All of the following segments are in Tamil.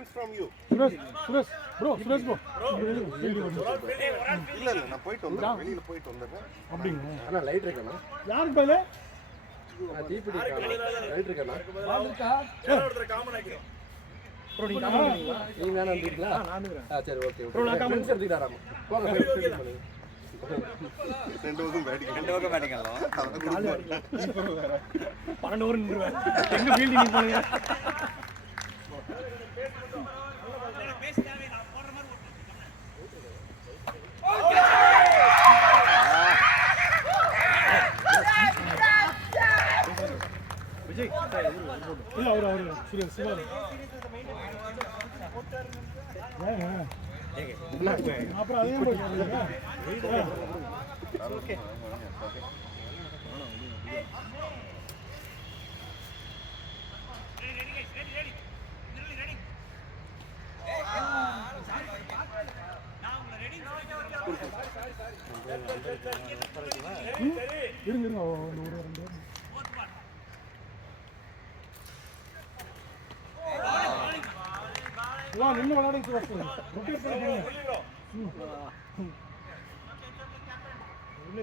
preference from you. Suresh bro. இல்ல நான் போயிட்டு வந்தேன். வெளியில போயிட்டு வந்தேன். அப்படிங்க. அண்ணா லைட் இருக்கா? யாருக்கு பைலே? தீப்பிடி லைட் இருக்கா? பால் இருக்கா? ஒருத்தர் காமன் ஆக்கிடும். ப்ரோ நீங்க காமன் பண்ணீங்களா? நீங்க வேணா வந்துட்டீங்களா? நான் வந்துறேன். சரி ஓகே. ப்ரோ நான் காமன் எடுத்துட்டாராமா. போங்க ஃபைட் பண்ணி. ரெண்டு பக்கம் பேட்டிங். 12 ஓவர் நின்றுவேன். எங்க ஃபீல்ட் நீ போறீங்க? விஜய் இல்ல அவரு சீரியஸ் சிவா அப்புறம் அதையும் போடுங்க. ஓகே இருங்க நின்று விளையாடுங்க சுரேஷ். ரொட்டேட் பண்ணி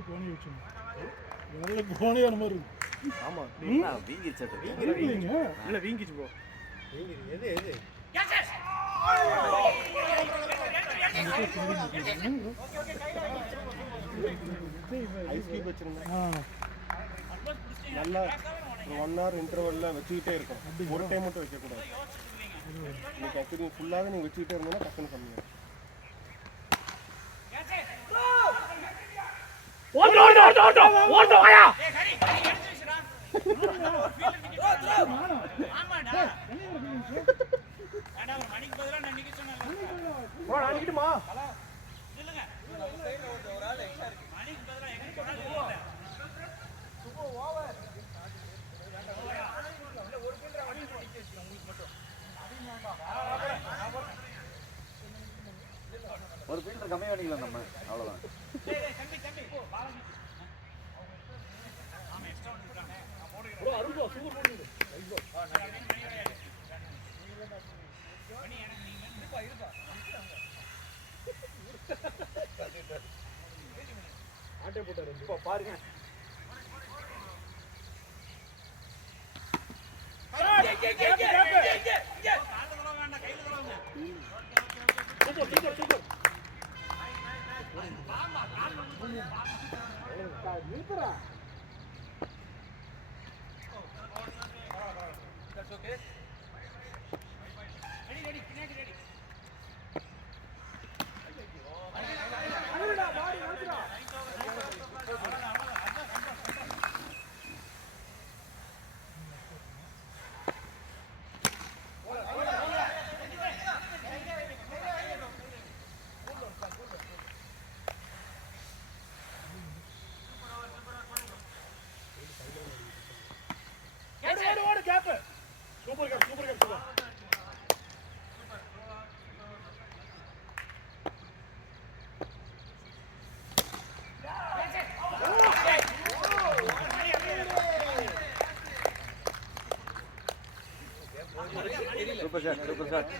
கோணி வச்சு நல்ல கோணியான மாதிரி இருக்கு. ஆமா வீங்கிச்சு இல்ல வீங்கிச்சு ப்ரோ. எது ஐஸ் கியூப் வச்சிருந்தேன். நல்லா 1 hour இன்டர்வல்ல வச்சுக்கிட்டே இருக்கும். ஒரு டைம் மட்டும் வைக்கக்கூடாது. நீங்கள் ஆக்சுவலி ஃபுல்லாகவே நீங்கள் வச்சுக்கிட்டே இருந்தோன்னா டக்குன்னு கம்மியாகும். ஒரு ஃபீல்டர் கம்மியா பண்ணிக்கலாம் நம்ம அவ்வளவுதான். ஆட்டே போட்டாரு. இப்போ பாருங்க சூப்பர் ஷாட்.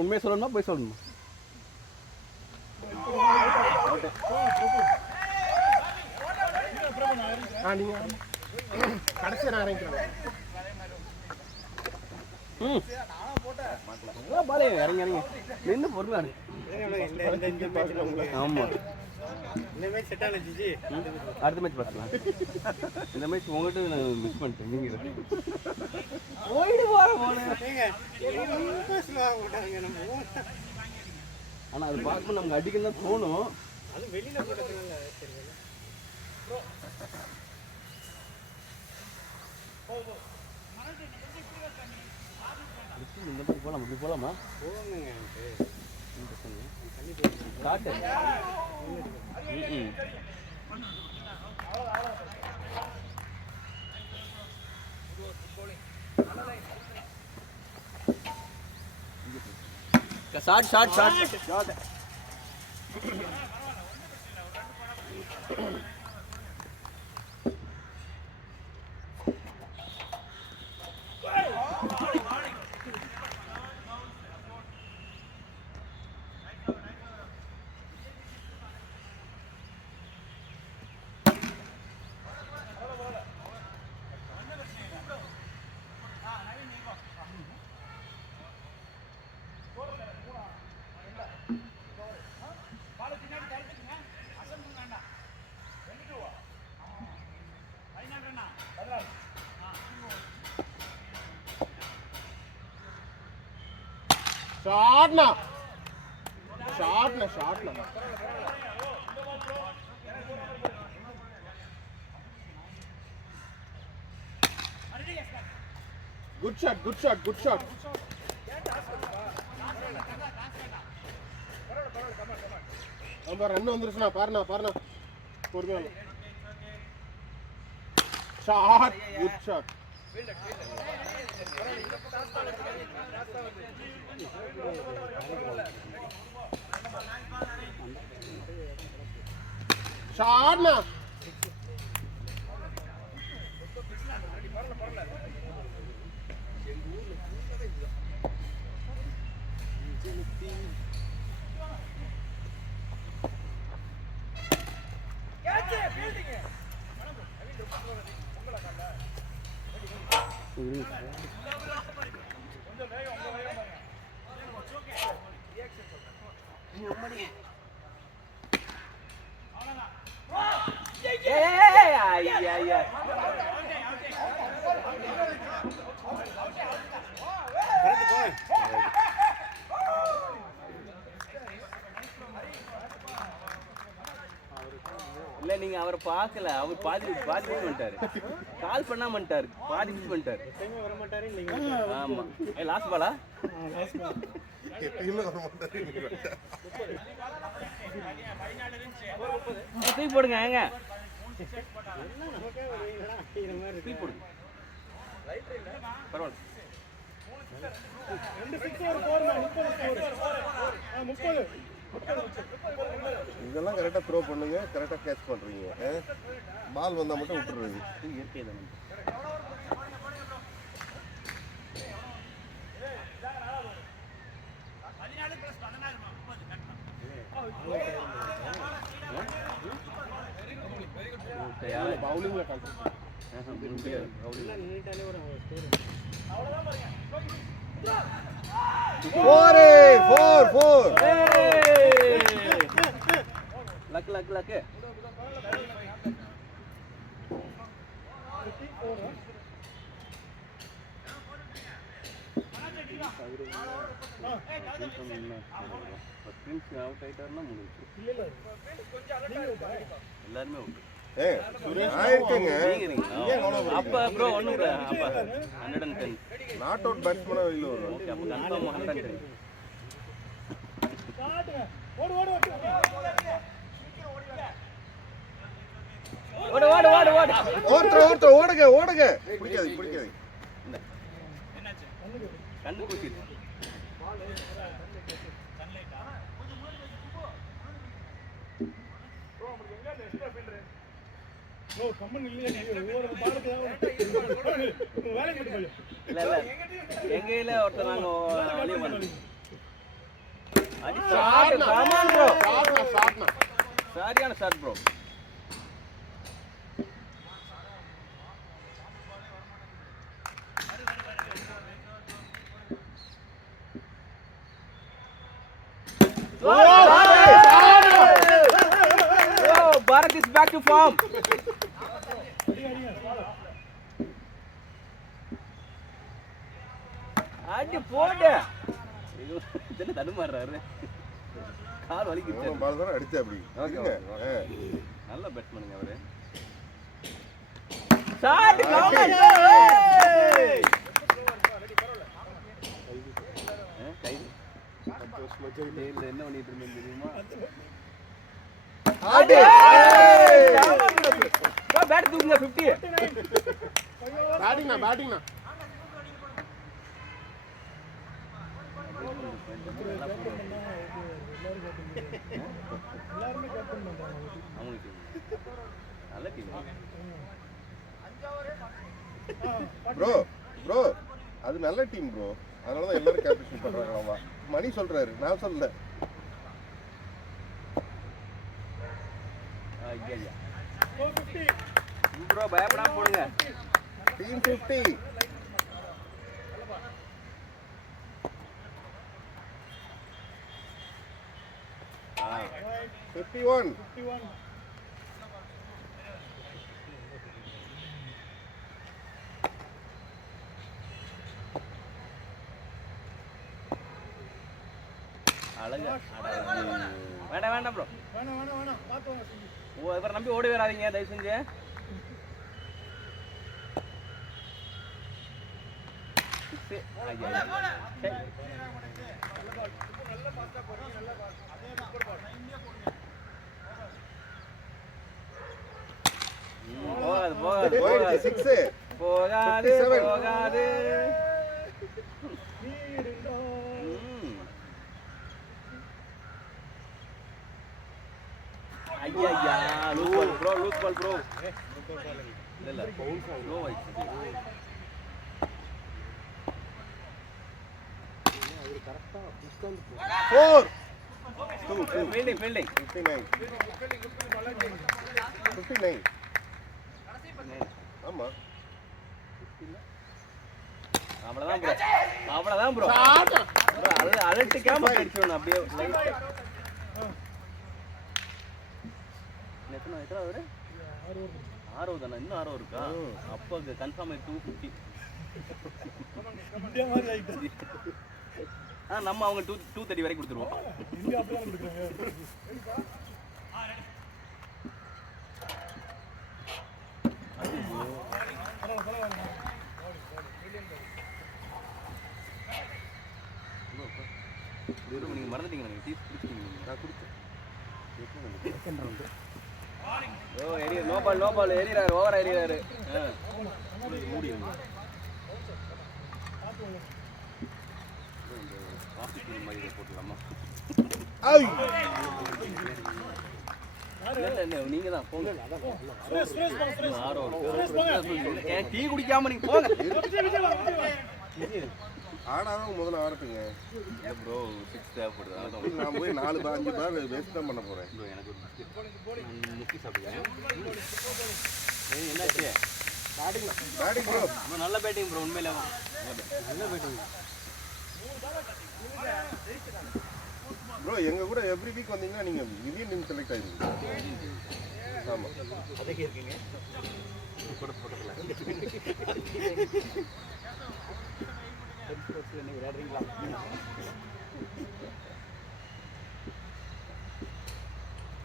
உண்மையை சொல்லணுமா போய் சொல்லணுமா? கடைசியாக நான் இறங்கிக்கிறேன். இறங்கி நின்று பொருளாரு. ஆமா அடுத்த மேட்ச் பார்க்கலாம். இந்த மேட்ச் உங்கள்கிட்ட நான் மிஸ் பண்ணிட்டேன். நீங்க ஆனா அது பார்க்கும்போது நமக்கு அடிக்கணும் தான் தோணும். இந்த மாதிரி போகலாம், இப்படி போகலாமா? காட்டு. Short short short short. Shot na. Good shot. நம்ம ரன் வந்துருச்சுனா பாருண்ணா பொறுமையா. Shot, good shot. ஷாட்னா. இல்லை நீங்கள் அவரை பார்க்கல, அவர் பாதி பண்ணிட்டாரு, கால் பண்ணாம பண்ணிட்டாரு, பாதி பண்ணிட்டாரு. ஆமாம். லாஸ்ட் பாலா? தூக்கி போடுங்க. ஏங்க தூக்கி போடுங்க, பரவாயில்ல. இதெல்லாம் கரெக்டாக த்ரோ பண்ணுங்க, கரெக்டாக கேட்ச் பண்ணுறீங்க. பால் வந்தால் மட்டும் விட்டுருவீங்க. இயற்கை தானே. பவுலிங்ல லக்கு அவுட் ஆயிட்டாருன்னா முடிஞ்சு. எல்லாருமே அவுட். அப்ப ப்ரோ ஒண்ணும் இல்ல. அப்ப 110 நாட் அவுட் பேட்ஸ்மேனா வெளில வரும். ஓகே, அப்ப கன்ஃபார்ம் 110. ஓடு ஓடுங்க. பிடிக்காது. கண்ணு கூச்சி. எங்கையில ஒருத்தர் நாங்க வெளியே வந்து சரியான shot bro. Bharat is back to form. அடி போடு. இதென்ன தடுமாறுறாரு. கால் வலிக்குது. பால் தான அடிச்சா அப்படி. ஓகே. நல்ல பேட்ஸ்மேனுங்க அவரு. Shot cover. கை. இல்ல என்ன பண்ணிட்டு இருந்தேன் தெரியுமா? ஆடி. பேட் தூக்குங்க 50. பேட்டிங்னா. நல்ல டீம். ப்ரோ அது நல்ல டீம் ப்ரோ. அதனால தான் எல்லாரும் கேப்டன் பண்றாங்களாமா. மணி சொல்றாரு, நான் சொல்லல. ஐயா. ப்ரோ பயப்படாம போடுங்க. டீம் 50. ஆ 51. அழகா. வேண்டாம் ப்ரோ. இவரை நம்பி ஓடி வராதீங்க தயவு செஞ்சு. போகாது. ஐயா லூஸ் பால் ப்ரோ. இல்ல ஸ்லோ ஆயிடுச்சு. அவரு கரெக்ட்டா உட்கார்ந்து 4 2 ஃபீல்டிங் 59. ஆமா. அவ்வளவுதான் ப்ரோ. அது அலட்டிக்காம அடிச்சோம் அப்படியே லைட்டா. எத்தனை அவரு? 6 தானே. இன்னும் 6 இருக்கா? அப்போ கன்ஃபார்ம் 250. நம்ம அவங்க 230 வரைக்கும் கொடுத்துருவோம். நீங்க மறந்துட்டீங்க. நோ பால் எறிறாரு. ஓவரா எறிறாரு. மூடிடுங்க. காஃபி டீ மாதிரி போட்டுலாமா? இல்ல நீங்க தான் போங்க. டீ குடிக்காம நீங்க போங்க. ஆடாதான் முதல்ல ஆடட்டுங்க ப்ரோ. 6 தேவைப்படுது. நான் போய் 4-5 பார் வேஸ்ட் தான் பண்ண போறேன். எனக்கு முக்கி சாப்பிடுங்க. என்னாச்சு? Batting bro. நல்ல பேட்டிங் ப்ரோ. உண்மையில நல்ல பேட்டிங் ப்ரோ. எங்க கூட எவ்ரி வீக் வந்தீங்கன்னா நீங்க இந்தியன் டீம் செலக்ட் ஆயிருவீங்க. ஆமா. அதுக்கு இருக்கீங்க பக்கத்துல. விளையாடுறீங்களா?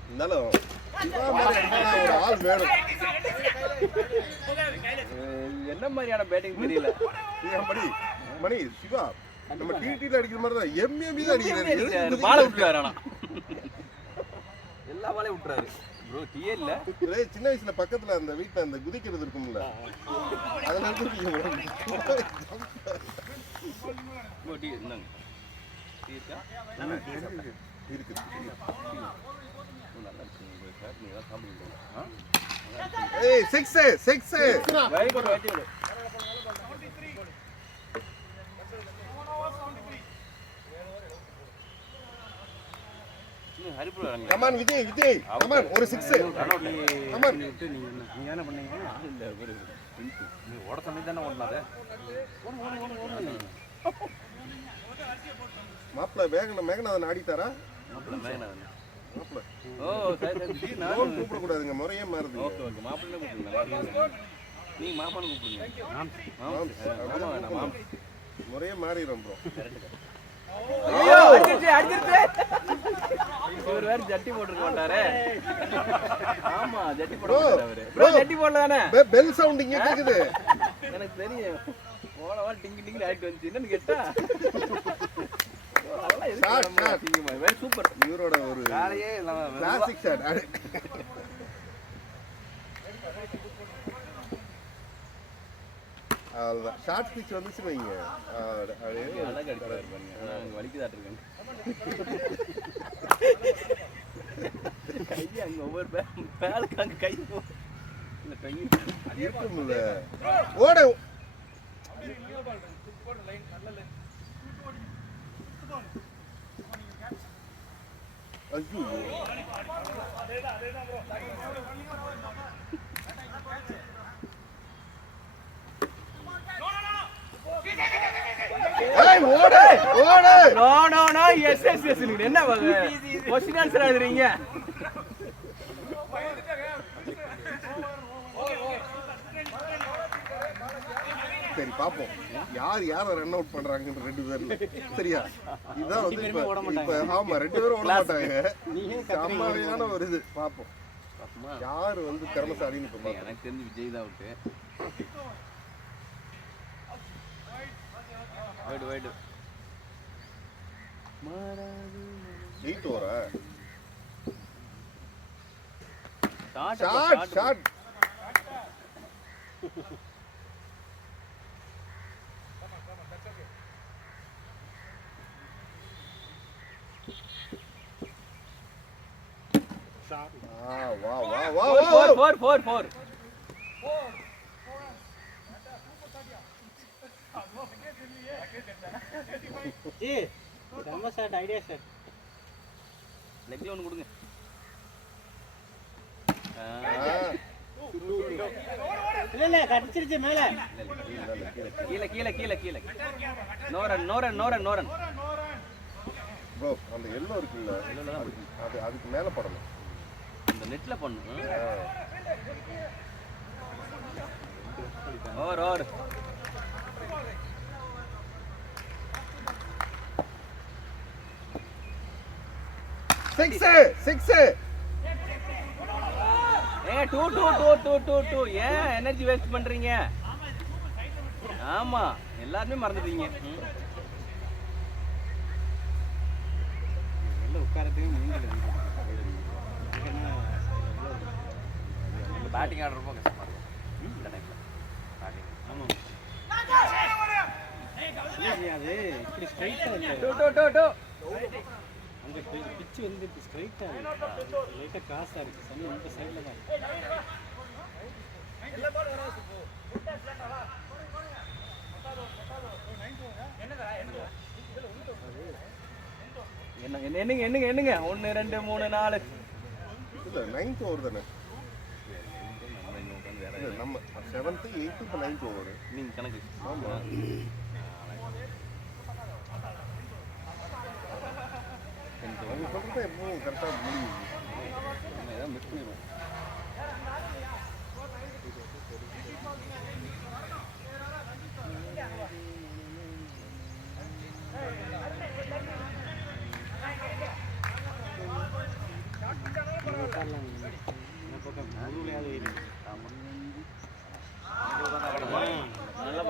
இருந்தாலும் ஒரு ஆள் வேணும். என்ன மாதிரியான பேட்டிங் தெரியல. மணி சிவா நம்ம டிடில அடிக்கிற மாதிரி தான் எம்எம்பி தான் அடிக்கிறாரு. பாலை விட்டுறாரு. ஆனா எல்லா பாலையும் விட்டுறாரு ப்ரோ. டீயே இல்ல. சின்ன வயசுல பக்கத்துல அந்த வீட்டுல அந்த குதிக்கிறது இருக்கும்ல, அதுல இருக்கு. டீ என்னங்க? டீ இருக்கா? இருக்கு. நல்லா இருக்கு சார். நீங்க தான் சாப்பிடுங்க. ஏய் 6 very good. Very good. Hari bro வரங்க. கமான் விஜய் கமான் ஒரு 6. கமான். நீங்க என்ன பண்ணீங்க? இல்ல ஒரு நீ ஓட சொன்னது தானே ஓடுனாரு. மாப்ள மேகநாதன் ஆடிட்டாரா? மாப்ள மேகநாதன். மாப்ள. ஓ சரி. நான் கூப்பிட கூடாதுங்க, முறையே மாறுது. ஓகே மாப்ள கூப்பிடுங்க. நீ மாமான்னு கூப்பிடுங்க. மாம். முறையே மாறிடும் ப்ரோ. ஐயோ அடிச்சிருச்சு. இவர் வேற ஜட்டி போட்டுருக்க மாட்டாரே. ஆமா ஜட்டி போட மாட்டாரு அவரு. ப்ரோ ஜட்டி போடல தானே? பெல் சவுண்ட் இங்க கேக்குது. எனக்கு தெரியும். போலவா டிங் டிங் ஆயிட்டு வந்து என்னன்னு கேட்டா. Very super. இவரோட ஒரு காலையே கிளாசிக் ஷாட். அவ்வளோதான். ஷார்ட் பிச் வந்துச்சு வைங்க. அழகா அடிக்கிறாரு பாருங்க. ஆனா அங்க வலிக்குதாட்டு இருக்காங்க. கை அங்க ஒவ்வொரு பேலுக்கு அங்க கை இல்ல கை இருக்கும்ல. ஓட ஐயோ ஓட ஓட. No no no yes yes yes நீங்க என்ன क्वेश्चन ஆன்சர் எழுதுறீங்க? சரி பாப்போம் யார் யார ரன் அவுட் பண்றாங்கன்னு ரெண்டு பேர்ல. சரியா? இதான் வந்து இப்ப ஆமா ரெண்டு பேரும் ஓட மாட்டாங்க. செம்மையான ஒரு இது பாப்போம். யார் வந்து திறமைசாலின்னு இப்ப பாப்போம். எனக்கு தெரிஞ்சு விஜய் தான் அவுட். வைடு வைடு 8 ஓவரா? Shot shot shot. வா வா வா வா. 4 ஏய் நம்ம ஷாட் ஐடியா ஷாட். லெக்ல ஒன்னு கொடுங்க. இல்ல கடிச்சிருச்சு மேல. கீழ கீழ கீழ கீழ. நோரன் நோரன் நோரன் நோரன். ப்ரோ அந்த எல்லோ இருக்குல்ல அது அதுக்கு மேல படணும். இந்த நெட்ல பண்ணு. Over over. சிக்ஸ். ஏ 2 ஏன் எனர்ஜி வேஸ்ட் பண்றீங்க? ஆமா எல்லாரும் மறந்துட்டீங்க. எல்லாம் உட்காரதே மூங்கல. பேட்டிங் ஆடுற ரொம்ப கஷ்டமா இருக்கும் இந்த டைம்ல. பேட்டிங் ஆமா. அது இப்படி ஸ்ட்ரைட்டா இல்ல. 2 அந்த பிட்ச் வந்து இப்படி ஸ்ட்ரைட்டா இல்ல. லைட்டா கிராஸா இருக்கு. சம இந்த சைடுல தான். என்னங்க 1 2 3 4. இல்ல 9th ஓவர் தானே. இல்ல நம்ம 7th 8th இப்ப 9th ஓவர். நீங்க கணக்கு. ஆமா. அவங்க சொல்றது எப்பவும் கரெக்டா முடியும். நம்ம ஏதாவது மிஸ் பண்ணிடுவோம்.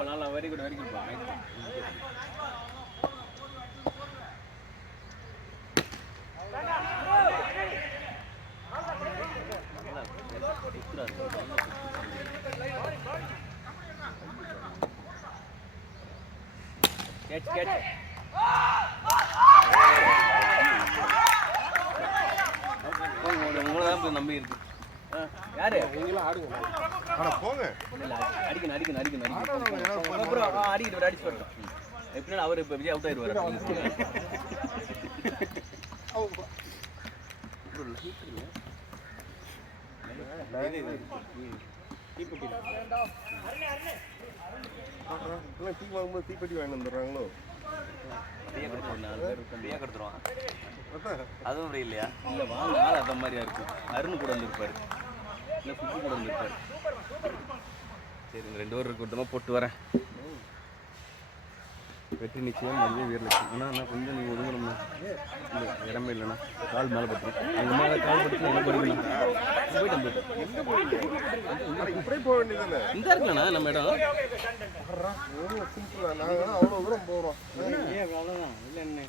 நல்லா வெரி குட் கேட்ச் உங்களை தான் நம்பி இருக்கு. யாரு நீங்களும் ஆடுங்க. ஆனா போங்க. அடிக்கணும் அப்புறம் அடிக்கிட்டு அடிச்சு வரட்டும். எப்படின்னா அவர் இப்போ விஜய் அவுட் ஆயிடுவார். டீ வாங்கும்போது தீப்பெட்டி வாங்கி வந்துடுறாங்களோ? அதுவும் ஃப்ரீ இல்லையா? இல்லை வாங்க ஆள் அந்த மாதிரியா இருக்கும். அருண் கூட வந்துருப்பாரு, இல்லை சுப்பு கூட வந்துருப்பாரு. சரி 2 ஓவர் கூட்டமாக போட்டு வரேன். வெற்றி நிச்சயம் மதிய வீரலட்சுமி. ஆனால் நான் கொஞ்சம் நீங்கள் ஒதுங்கணும்ண்ணா. இல்லை இடமே இல்லைண்ணா. கால் மேலே பட்டுரும். அங்கே மேலே கால் பட்டு எங்கே போயிருக்கணும் போயிட்டு இப்படியே போக வேண்டியதானே? இந்த இருக்குண்ணா நம்ம இடம். சிம்பிளா நாங்கள் அவ்வளோ தூரம் போகிறோம். அவ்வளோதான் இல்லை என்ன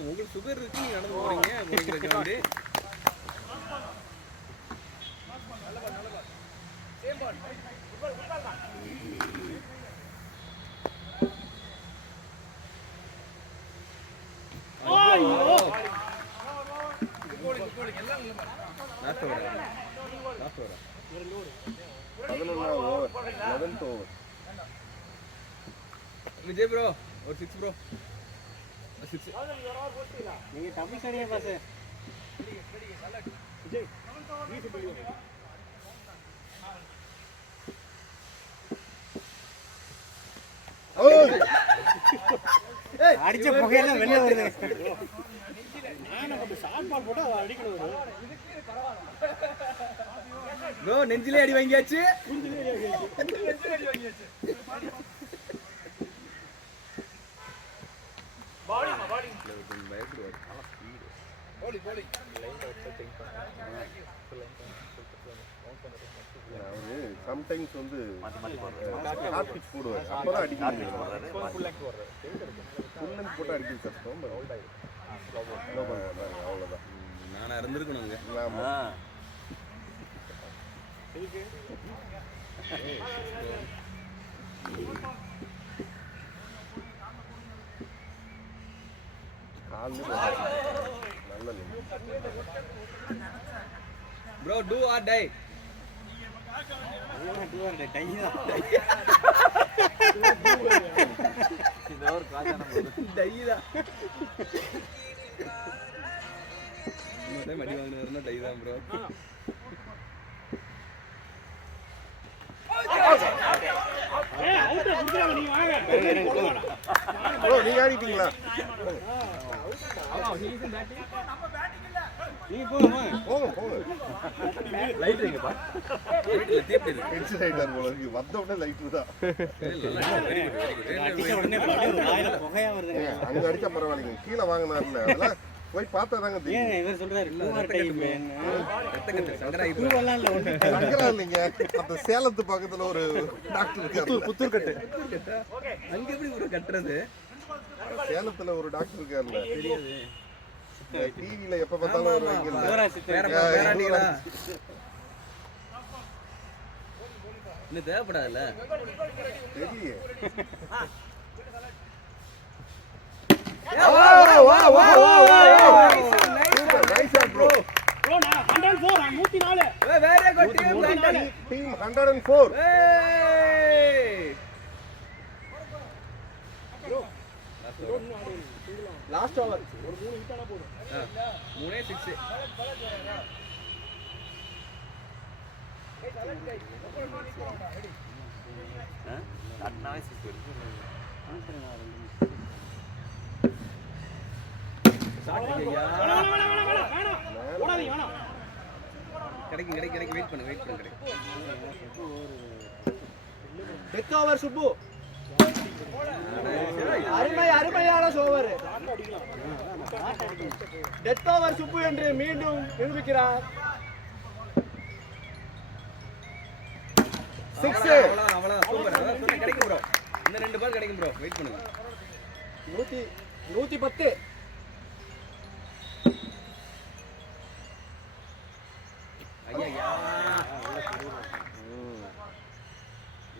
உங்களுக்கு சுகர் இருக்கு, நீங்கள் நடந்து போகிறீங்க அப்படிங்கிறக்காண்டி. விஜய் ப்ரோ ஒரு 6 ப்ரோ 6. நீங்கள் தமிழ் சரியா பாசு அடிச்ச புகையெல்லாம் வெளியே வருது. ஷார்ட் போட்டு அதை அடிக்கணும் ப்ரோ. நெஞ்சிலே அடி வாங்கியாச்சு. அவரு சம்டைம்ஸ் வந்து ஹார்ட் போடுவார், அப்பதான் அடிக்க முடியும். ஃபுல் லென்த் போட்டு அடிக்கிறது கஷ்டம். அவ்வளோதான். நானா இருந்திருக்கணுங்க. நல்ல ப்ரோ டூ ஆர் டை. மடி வாங்கினா டை தான் ப்ரோ. நீங்க ஆடிட்டீங்களா? நீங்க போங்க போங்க. லைட் வைங்கப்பா. லைட்ல டேப் இருக்கு. ஹெட் ரைடர் போல இருக்கு. வந்த உடனே லைட் தான். அடிச்ச உடனே வாயில புகையா வருது. அங்க அடிச்சா பரவாயில்லைங்க. கீழே வாங்கினார்ல அதெல்லாம் போய் பார்த்தா தாங்க தெரியும். ஏன் இவர் சொல்றாரு டூஆர் டைப் ரத்தக்கட்டு சங்கராயி டூவெல்லாம் இல்ல ஒண்ணு. சங்கரா இல்லைங்க. அந்த சேலத்து பக்கத்துல ஒரு டாக்டர் இருக்காரு. புத்தூர்கட்டு. அங்க எப்படி ஒரு கட்டுறது? சேலத்துல ஒரு டாக்டர் இருக்காருல்ல. தெரியாது. டிவில எப்ப பார்த்தாலும் வருவாங்க. டோரா சித்தர் பேராண்டிகளா? இன்னும் தேவைப்படாதுல்ல. தெரியலையே. Nice bro. ப்ரோ நான் 104 நான் 104. Very good team 104. Last over ஒரு 3 ஹிட் ஆனா போதும். 3 6. அண்ணாவே 6 வருது. கிடைக்கும் வெயிட் பண்ணு டெத் ஓவர் சுப்பு. அருமையான ஓவர். டெத் ஓவர் சுப்பு என்று மீண்டும் நிரூபிக்கிறார். 6. அவ்வளவுதான் சூப்பர். அதான் சொன்ன கிடைக்கும் ப்ரோ. இன்னும் 2 பால் கிடைக்கும் ப்ரோ. வெயிட் பண்ணுங்க. 110. ஐயா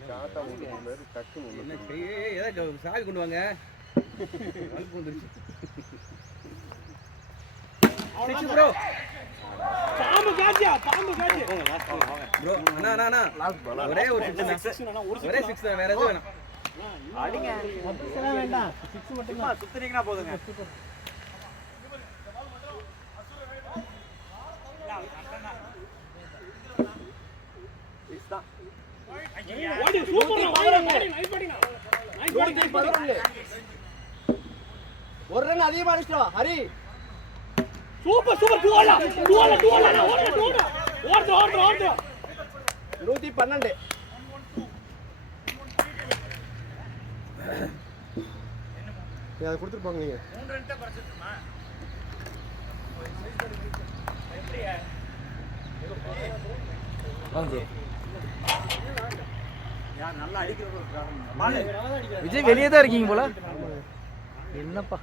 ஷார்ட்டா ஓடுறாரு. டக்குன்னு என்ன ஏதோ சாவி கொண்டு வாங்க. அல்பு வந்துருச்சு. 6 ப்ரோ. பாம்பு காட்சியா ப்ரோ அண்ணா ஒரே ஒரு 6 தான். ஒரே 6 தான், வேற எதுவும் வேணாம். அடிங்க. அதெல்லாம் வேண்டாம் 6 மட்டும் தான். சுத்துறீங்கன்னா போதுங்க. ஓடி சூப்பரா வாங்க. நைஸ் பாடிங்க. 111. ஒரு ரன் அதிகமா அடிச்சிட்டோம் ஹரி. சூப்பர் டூவலா ஓடு 112. அதை கொடுத்துருப்பாங்க நீங்க. விஜய் வெளியே தான் இருக்கீங்க போல. என்னப்பா